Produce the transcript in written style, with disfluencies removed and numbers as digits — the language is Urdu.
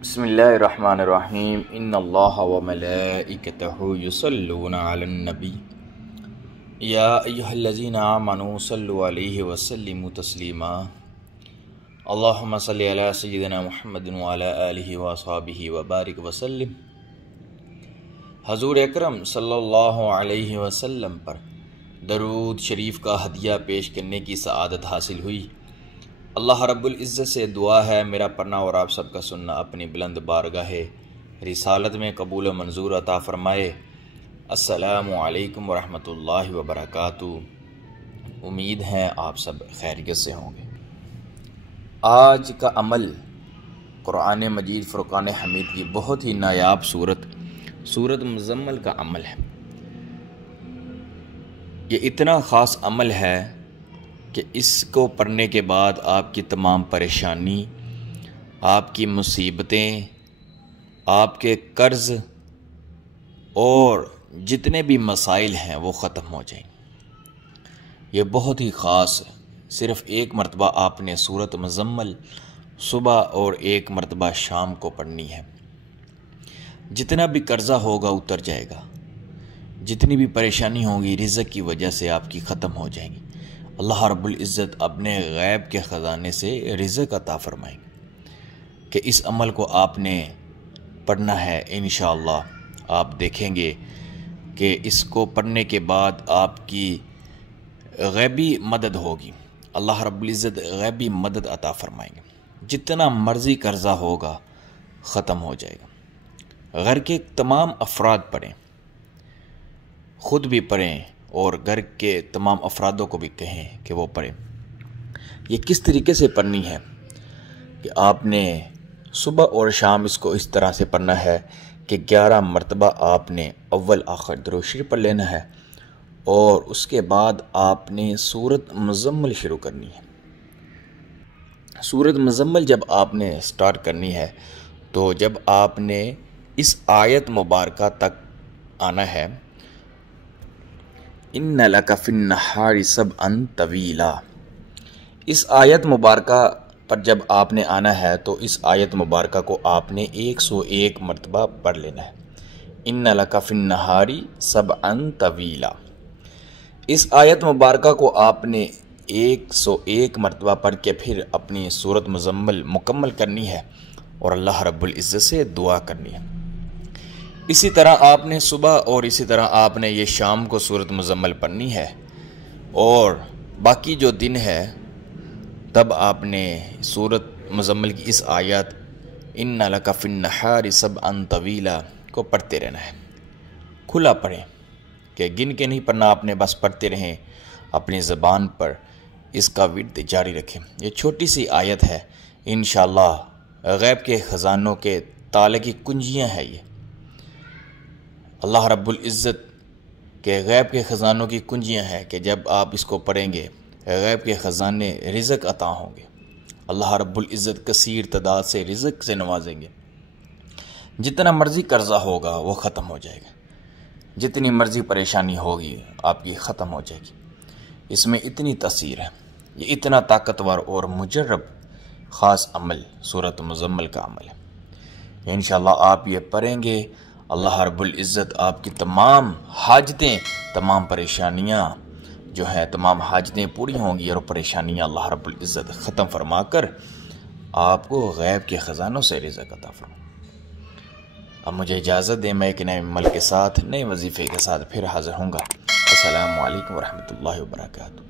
بسم اللہ الرحمن الرحیم ان اللہ و ملائکتہ یصلون علی النبی یا ایہا الذین آمنوا صلوا علیہ وسلموا تسلیما اللہم صلی علی سیدنا محمد وعلی آلہ واصحابہ وبارک وسلم۔ حضور اکرم صلی اللہ علیہ وسلم پر درود شریف کا ہدیہ پیش کرنے کی سعادت حاصل ہوئی۔ اللہ رب العزت سے دعا ہے میرا پڑھنا اور آپ سب کا سننا اپنی بلند بارگاہ رسالت میں قبول و منظور عطا فرمائے۔ السلام علیکم ورحمۃ اللہ وبرکاتہ۔ امید ہے آپ سب خیریت سے ہوں گے۔ آج کا عمل قرآن مجید فرقان حمید کی بہت ہی نایاب سورت مزمل کا عمل ہے۔ یہ اتنا خاص عمل ہے کہ اس کو پڑھنے کے بعد آپ کی تمام پریشانی، آپ کی مصیبتیں، آپ کے قرض اور جتنے بھی مسائل ہیں وہ ختم ہو جائیں۔ یہ بہت ہی خاص ہے۔ صرف ایک مرتبہ آپ نے سورت مزمل صبح اور ایک مرتبہ شام کو پڑھنی ہے۔ جتنا بھی قرضہ ہوگا اتر جائے گا، جتنی بھی پریشانی ہوگی رزق کی وجہ سے آپ کی ختم ہو جائیں گی۔ اللہ رب العزت اپنے غیب کے خزانے سے رزق عطا فرمائیں گے کہ اس عمل کو آپ نے پڑھنا ہے۔ انشاءاللہ آپ دیکھیں گے کہ اس کو پڑھنے کے بعد آپ کی غیبی مدد ہوگی۔ اللہ رب العزت غیبی مدد عطا فرمائیں گے۔ جتنا مرضی قرضہ ہوگا ختم ہو جائے گا۔ گھر کے تمام افراد پڑھیں، خود بھی پڑھیں اور گھر کے تمام افرادوں کو بھی کہیں کہ وہ پڑھیں۔ یہ کس طریقے سے پڑھنی ہے کہ آپ نے صبح اور شام اس کو اس طرح سے پڑھنا ہے کہ 11 مرتبہ آپ نے اول آخر درود شریف پڑھ لینا ہے اور اس کے بعد آپ نے سورت مزمل شروع کرنی ہے۔ سورت مزمل جب آپ نے سٹارٹ کرنی ہے تو جب آپ نے اس آیت مبارکہ تک آنا ہے، ان لک فی النہار سبعا طویلا، اس آیت مبارکہ پر جب آپ نے آنا ہے تو اس آیت مبارکہ کو آپ نے 101 مرتبہ پڑھ لینا ہے۔ ان لک فی النہار سبعا طویلا، اس آیت مبارکہ کو آپ نے 101 مرتبہ پڑھ کے پھر اپنی سورت مزمل مکمل کرنی ہے اور اللہ رب العزت سے دعا کرنی ہے۔ اسی طرح آپ نے صبح اور اسی طرح آپ نے یہ شام کو سورت مزمل پڑھنی ہے اور باقی جو دن ہے تب آپ نے سورت مزمل کی اس آیت ان لک فی النہار سبعا طویلا کو پڑھتے رہنا ہے۔ کھلا پڑھیں کہ گن کے نہیں پڑھنا، آپ نے بس پڑھتے رہیں اپنی زبان پر، اس کا ورد جاری رکھیں۔ یہ چھوٹی سی آیت ہے، انشاءاللہ غیب کے خزانوں کے تالے کی کنجیاں ہیں۔ یہ اللہ رب العزت کے غیب کے خزانوں کی کنجیاں ہیں کہ جب آپ اس کو پڑھیں گے غیب کے خزانے رزق عطا ہوں گے۔ اللہ رب العزت کثیر تعداد سے رزق سے نوازیں گے۔ جتنا مرضی قرضہ ہوگا وہ ختم ہو جائے گا، جتنی مرضی پریشانی ہوگی آپ کی ختم ہو جائے گی۔ اس میں اتنی تاثیر ہے، یہ اتنا طاقتور اور مجرب خاص عمل سورت مزمل کا عمل ہے۔ انشاءاللہ آپ یہ پڑھیں گے، اللہ رب العزت آپ کی تمام حاجتیں، تمام پریشانیاں جو ہیں، تمام حاجتیں پوری ہوں گی اور پریشانیاں اللہ رب العزت ختم فرما کر آپ کو غیب کے خزانوں سے رزق عطا فرمائے۔ اب مجھے اجازت دیں، میں ایک نئے عمل کے ساتھ، نئے وظیفے کے ساتھ پھر حاضر ہوں گا۔ السلام علیکم ورحمۃ اللہ وبرکاتہ۔